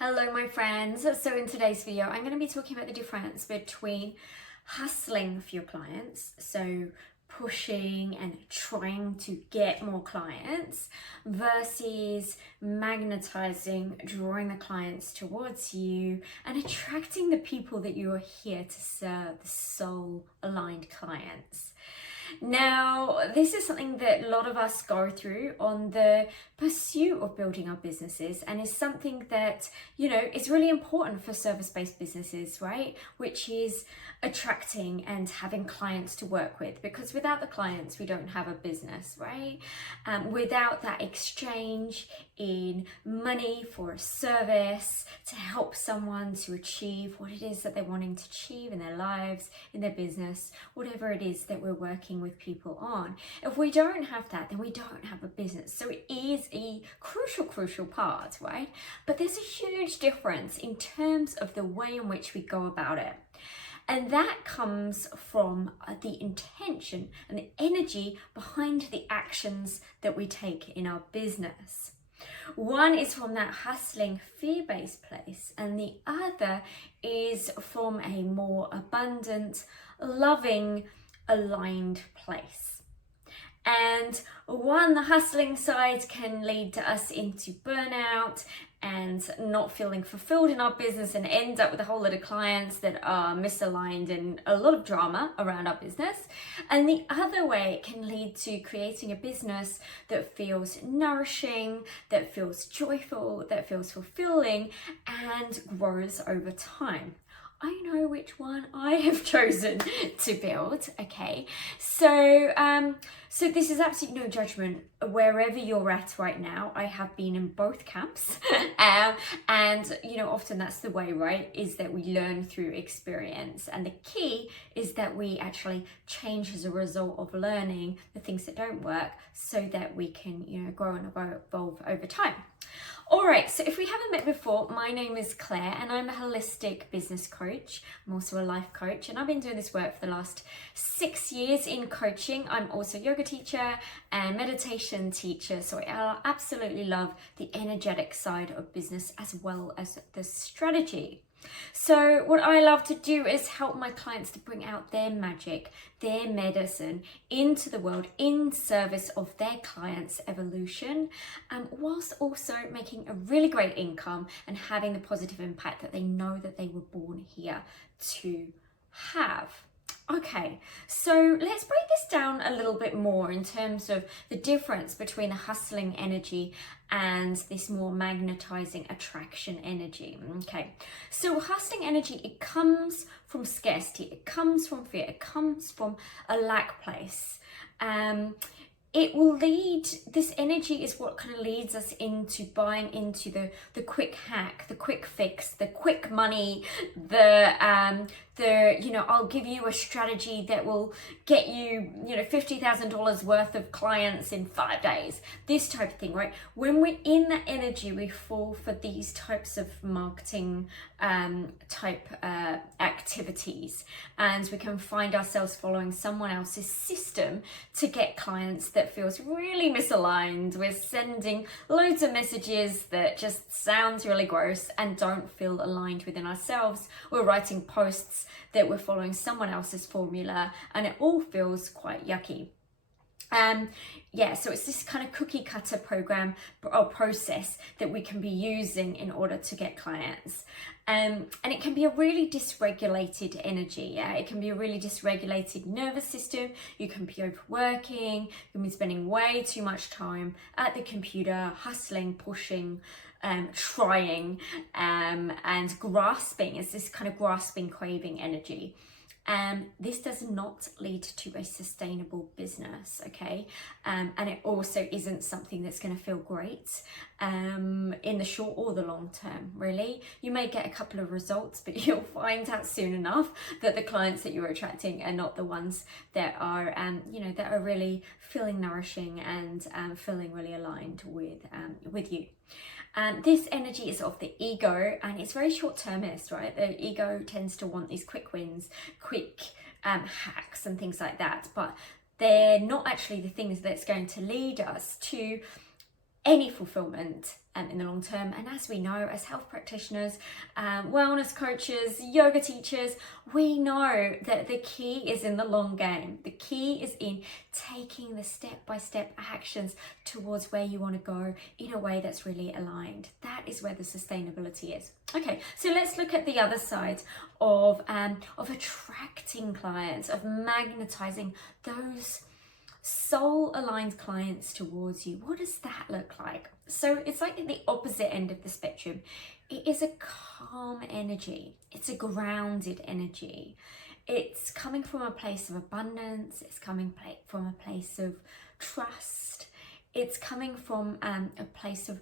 Hello my friends. So in today's video I'm going to be talking about the difference between hustling for your clients, so pushing and trying to get more clients, versus magnetizing, drawing the clients towards you and attracting the people that you are here to serve, the soul aligned clients. Now, this is something that a lot of us go through on the pursuit of building our businesses, and is something that, is really important for service-based businesses, right? Which is attracting and having clients to work with, because without the clients, we don't have a business, right? Without that exchange in money for a service to help someone to achieve what it is that they're wanting to achieve in their lives, in their business, whatever it is that we're working with people on. If we don't have that, then we don't have a business. So it is a crucial part, right? But there's a huge difference in terms of the way in which we go about it. And that comes from the intention and the energy behind the actions that we take in our business. One is from that hustling, fear-based place, and the other is from a more abundant, loving, aligned place. And one, the hustling side, can lead to us into burnout and not feeling fulfilled in our business, and end up with a whole lot of clients that are misaligned and a lot of drama around our business. And the other way, it can lead to creating a business that feels nourishing, that feels joyful, that feels fulfilling, and grows over time. I know which one I have chosen to build, okay? So this is absolutely no judgment. Wherever you're at right now, I have been in both camps. And often that's the way, right? Is that we learn through experience. And the key is that we actually change as a result of learning the things that don't work, so that we can, grow and evolve over time. All right, so if we haven't met before, my name is Claire and I'm a holistic business coach. I'm also a life coach, and I've been doing this work for the last 6 years in coaching. I'm also a yoga teacher and meditation teacher, so I absolutely love the energetic side of business as well as the strategy. So what I love to do is help my clients to bring out their magic, their medicine into the world in service of their clients' evolution, whilst also making a really great income and having the positive impact that they know that they were born here to have. Okay, so let's break this down a little bit more in terms of the difference between the hustling energy and this more magnetizing attraction energy. Okay, so hustling energy, it comes from scarcity, it comes from fear, it comes from a lack place. It will lead, this energy is what kind of leads us into buying into the quick hack, the quick fix, the quick money, I'll give you a strategy that will get you, $50,000 worth of clients in 5 days. This type of thing, right? When we're in that energy, we fall for these types of marketing type activities, and we can find ourselves following someone else's system to get clients that feels really misaligned. We're sending loads of messages that just sounds really gross and don't feel aligned within ourselves. We're writing posts that we're following someone else's formula, and it all feels quite yucky. So it's this kind of cookie cutter program or process that we can be using in order to get clients. And it can be a really dysregulated energy. Yeah, it can be a really dysregulated nervous system. You can be overworking, you can be spending way too much time at the computer, hustling, pushing, trying, and grasping. It's this kind of grasping, craving energy. This does not lead to a sustainable business, okay? And it also isn't something that's going to feel great in the short or the long term, really. You may get a couple of results, but you'll find out soon enough that the clients that you're attracting are not the ones that are, that are really feeling nourishing and feeling really aligned with you. This energy is of the ego, and it's very short-termist, right? The ego tends to want these quick wins, quick hacks and things like that, but they're not actually the things that's going to lead us to any fulfillment in the long term. And as we know, as health practitioners, wellness coaches, yoga teachers, we know that the key is in the long game. The key is in taking the step-by-step actions towards where you want to go in a way that's really aligned. That is where the sustainability is. Okay, so let's look at the other side of attracting clients, of magnetizing those soul-aligned clients towards you. What does that look like? So it's like the opposite end of the spectrum. It is a calm energy. It's a grounded energy. It's coming from a place of abundance. It's coming from a place of trust. It's coming from a place of,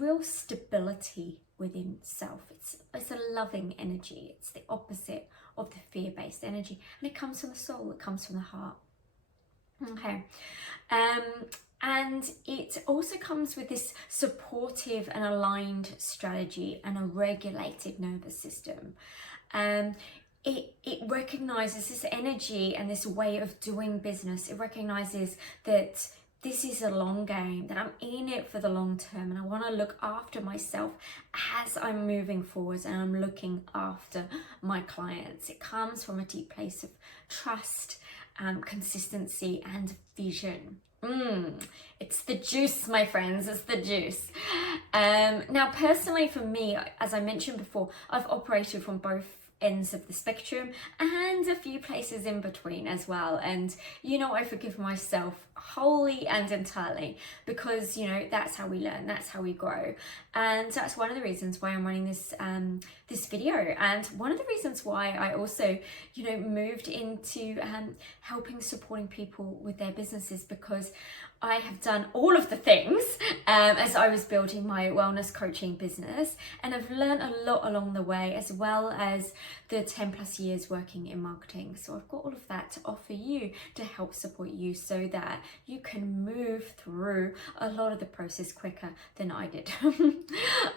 real stability within self. It's a loving energy. It's the opposite of the fear-based energy. And it comes from the soul. It comes from the heart. Okay. And it also comes with this supportive and aligned strategy and a regulated nervous system. It recognizes this energy and this way of doing business. It recognizes that this is a long game, that I'm in it for the long term, and I want to look after myself as I'm moving forwards and I'm looking after my clients. It comes from a deep place of trust, consistency and vision. It's the juice, my friends. It's the juice. Now, personally for me, as I mentioned before, I've operated from both ends of the spectrum and a few places in between as well. And I forgive myself wholly and entirely because that's how we learn, that's how we grow. And that's one of the reasons why I'm running this this video, and one of the reasons why I also moved into supporting people with their businesses, because I have done all of the things as I was building my wellness coaching business, and I've learned a lot along the way, as well as the 10 plus years working in marketing. So I've got all of that to offer you to help support you so that you can move through a lot of the process quicker than I did.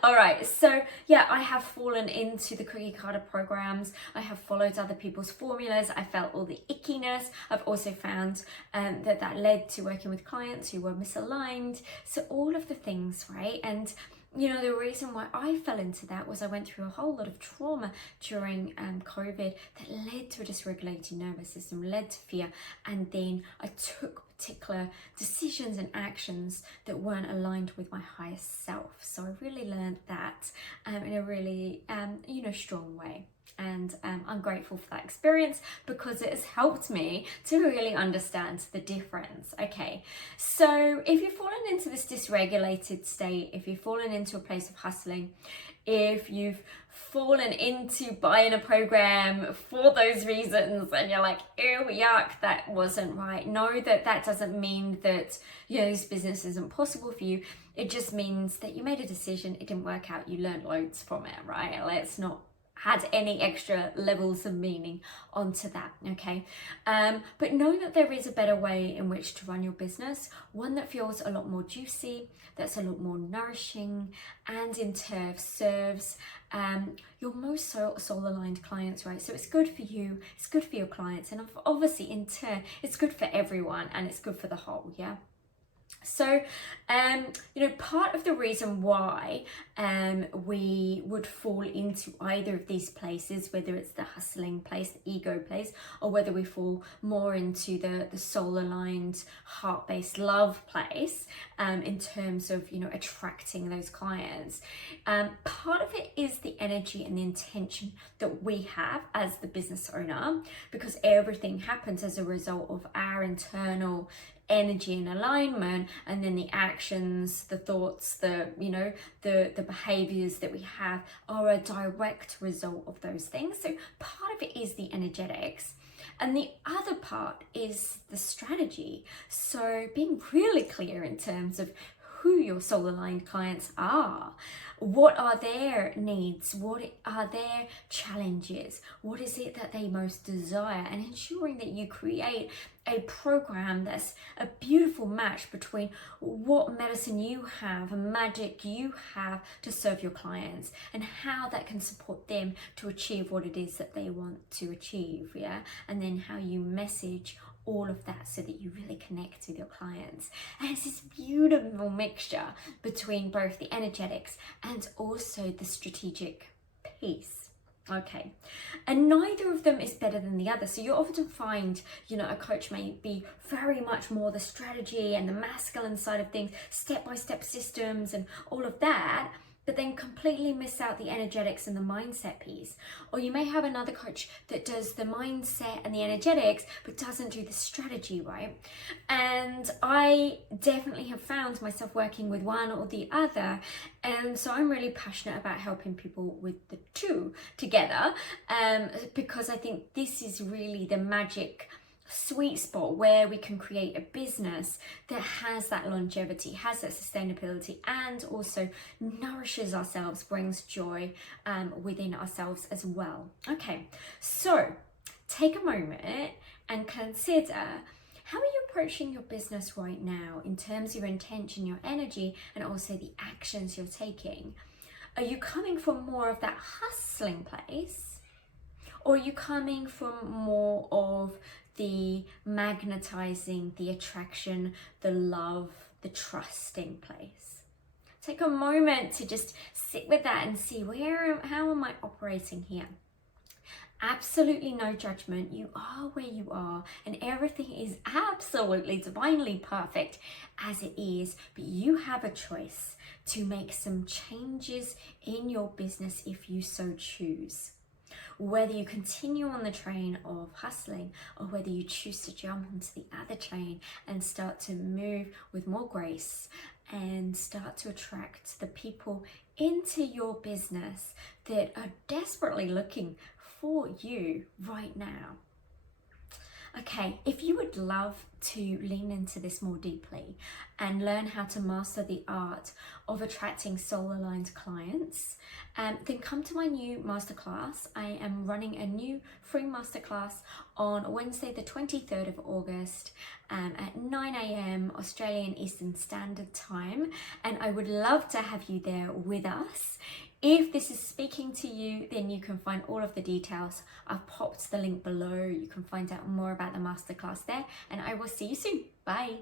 All right, so yeah, I have fallen into the cookie cutter programs. I have followed other people's formulas. I felt all the ickiness. I've also found that led to working with clients who were misaligned. So all of the things, right? And the reason why I fell into that was I went through a whole lot of trauma during COVID that led to a dysregulated nervous system, led to fear, and then I took particular decisions and actions that weren't aligned with my highest self. So I really learned that in a really strong way. And I'm grateful for that experience because it has helped me to really understand the difference. Okay, so if you've fallen into this dysregulated state, if you've fallen into a place of hustling, if you've fallen into buying a program for those reasons and you're like, ew, yuck, that wasn't right, know that doesn't mean that this business isn't possible for you. It just means that you made a decision, it didn't work out, you learned loads from it, right? Let's not add any extra levels of meaning onto that, okay? But know that there is a better way in which to run your business, one that feels a lot more juicy, that's a lot more nourishing, and in turn serves your most soul-aligned clients, right? So it's good for you, it's good for your clients, and obviously in turn, it's good for everyone, and it's good for the whole, yeah? So, part of the reason why we would fall into either of these places, whether it's the hustling place, the ego place, or whether we fall more into the soul-aligned, heart-based love place, in terms of, attracting those clients. Part of it is the energy and the intention that we have as the business owner, because everything happens as a result of our internal energy and alignment, and then the actions, the thoughts, the behaviors that we have are a direct result of those things. So part of it is the energetics, and the other part is the strategy. So being really clear in terms of who your soul-aligned clients are. What are their needs? What are their challenges? What is it that they most desire? And ensuring that you create a program that's a beautiful match between what medicine you have and magic you have to serve your clients, and how that can support them to achieve what it is that they want to achieve, yeah? And then how you message all of that so that you really connect with your clients. And it's this beautiful mixture between both the energetics and also the strategic piece. Okay, and neither of them is better than the other. So you often find, a coach may be very much more the strategy and the masculine side of things, step-by-step systems and all of that, but then completely miss out the energetics and the mindset piece. Or you may have another coach that does the mindset and the energetics, but doesn't do the strategy, right? And I definitely have found myself working with one or the other. And so I'm really passionate about helping people with the two together, because I think this is really the magic sweet spot where we can create a business that has that longevity, has that sustainability, and also nourishes ourselves, brings joy within ourselves as well. Okay, so take a moment and consider, how are you approaching your business right now in terms of your intention, your energy, and also the actions you're taking? Are you coming from more of that hustling place, or are you coming from more of the magnetizing, the attraction, the love, the trusting place? Take a moment to just sit with that and see how am I operating here? Absolutely no judgment. You are where you are, and everything is absolutely divinely perfect as it is, but you have a choice to make some changes in your business if you so choose. Whether you continue on the train of hustling, or whether you choose to jump onto the other train and start to move with more grace and start to attract the people into your business that are desperately looking for you right now. Okay, if you would love to lean into this more deeply and learn how to master the art of attracting soul-aligned clients, then come to my new masterclass. I am running a new free masterclass on Wednesday, the 23rd of August at 9 a.m. Australian Eastern Standard Time, and I would love to have you there with us. If this is speaking to you, then you can find all of the details. I've popped the link below. You can find out more about the masterclass there, and I will see you soon. Bye.